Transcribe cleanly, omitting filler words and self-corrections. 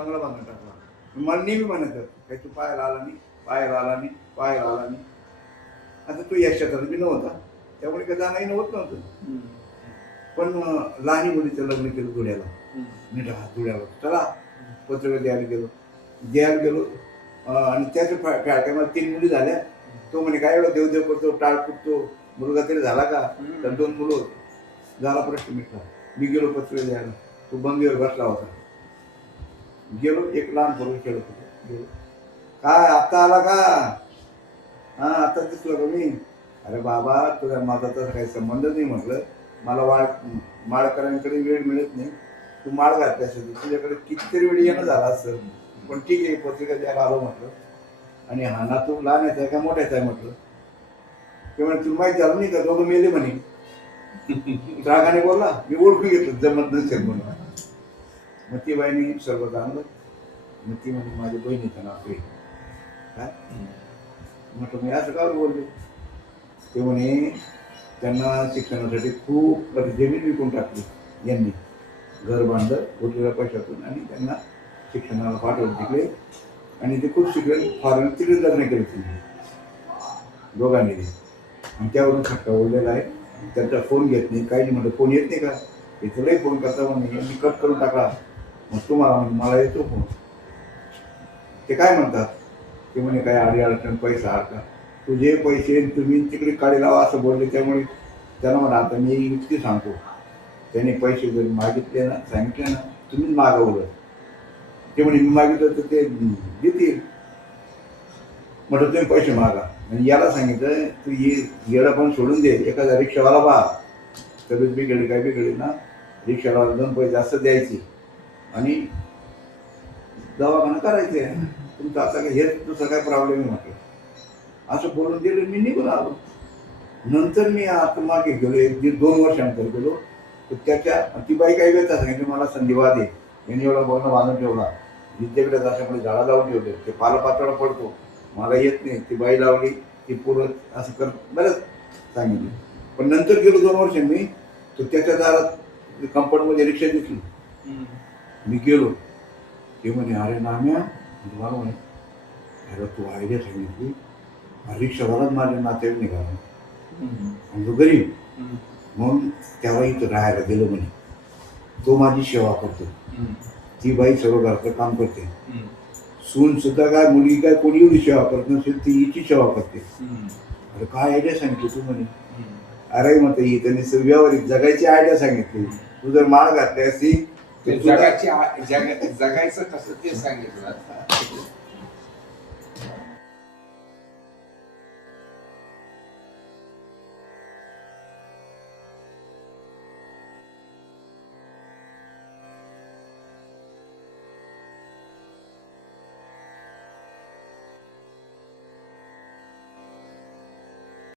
चांगला बांधून टाकला. मला नेहमी म्हणायचं काय तू पायाला आला नाही, पायाला आला नाही, पायाला आला नाही. आता तू या क्षेत्रात बी नव्हता, त्यामुळे काय जाणंही नव्हतं. पण लहानी मुलीचं लग्न केलं धुळ्याला. मी धुळ्याला चला पत्रिका द्यायला गेलो आणि त्याच्या फॅक्टरीमध्ये 3 मुली झाल्या. तो म्हणे काय एवढं देवदेव करतो, टाळ फुटतो, मुलगा तरी झाला का? तर 2 मुलं होते. झाला प्रश्न मिटला. मी गेलो पत्रिका द्यायला. तो बंगीवर बसला होता. गेलो, एक लहान पोरं खेळत होतो. गेलो, काय आता आला का? हा आता दिसलो का मी? अरे बाबा तुझ्या माझा तसा काही संबंध नाही. म्हटलं मला माळकऱ्यांकडे वेळ मिळत नाही. तू माळ घातल्यासाठी तुझ्याकडे कितीतरी वेळ येणं झाला असं. पण ठीक आहे पत्रिका द्यायला आलो म्हटलं. आणि हा ना तू लहानाचा आहे का मोठ्याचा आहे म्हटलं. ते म्हणे तुला माहिती झालं नाही का दोघं मेले म्हणे. रागाने बोलला. मी ओळखून घेतलं जमत नसेल म्हणून. मग ती बाईने सर्व आणलं. मग ती म्हणजे माझ्या बहिणीचं नाव आहे काय म्हटलं मी असं का बोललो. ते म्हणे त्यांना शिक्षणासाठी खूप जमीन विकून टाकली यांनी. घर बांधलं उरलेल्या पैशातून आणि त्यांना शिक्षणाला पाठवलं तिकडे. आणि ते खूप शिकले. फॉरेन तिकडे लग्न केलं तिने दोघांनी. आणि त्यावरून खटका उरलेला आहे. त्यांचा फोन घेत नाही काही नाही. म्हटलं फोन येत नाही का? हे तुलाही फोन करता म्हणे. मी कट करून टाकला. मग तुम्हाला म्हणजे मला येतो फोन. ते काय म्हणतात ते म्हणे काय आडी अडचण पैसा अडका तुझे पैसे तुम्ही तिकडे काढी लावा असं बोलले. त्यामुळे त्यांना म्हणा आता मी युक्ती सांगतो. त्याने पैसे जरी मागितले ना सांगितले ना तुम्हीच मागवलं. ते म्हणे मी मागितलं तर ते देतील. म्हटलं तुम्ही पैसे मागा. आणि याला सांगितलं तू येडा पण सोडून दे. एखादा रिक्षावाला पहा तब्येत बिघडली काय बिघडली ना रिक्षावाला 2 पैसे जास्त द्यायचे आणि दवाखाना करायचे. तुमचं आता हे दुसरा काय प्रॉब्लेम आहे म्हटलं. असं बोलून दिलं. मी निघून आलो. नंतर मी आता मागे गेलो 1-2 वर्षानंतर गेलो. तर त्याच्या ती बाई काय वेळता सांगितलं मला संधिवाद आहे. यांनी एवढा बोलणं बांधून ठेवला. विद्याकडे जाण्यापुढे झाडा लावून ठेवले. ते पाला पडतो मला येत नाही. ती बाई लावली ती पूर्ण असं करत बरंच सांगितलं. पण नंतर गेलो 2 वर्ष मी तर त्याच्या दारात कंपाऊंडमध्ये रिक्षा दिसली. मी गेलो. ते म्हणे अरे नाम्या तुम्हाला म्हणे अरे तू आयडिया सांगितली. रिक्षावालाच माझ्या नात्यात निघाला आणि तो गरीब. मग त्याला इथं राहायला गेलो म्हणे. तो माझी सेवा करतो. ती बाई सर्व घरचं काम करते. सून सुद्धा काय मुलगी काय कोणी एवढी सेवा करत नसेल ती हिची सेवा करते. अरे काय आयडिया सांगितली तू म्हणे. अरे म्हणते ही त्यांनी व्यावहारिक जगायची आयडिया सांगितली. तू जर माळ घातली असती जगायचं कसं ते सांगितलं.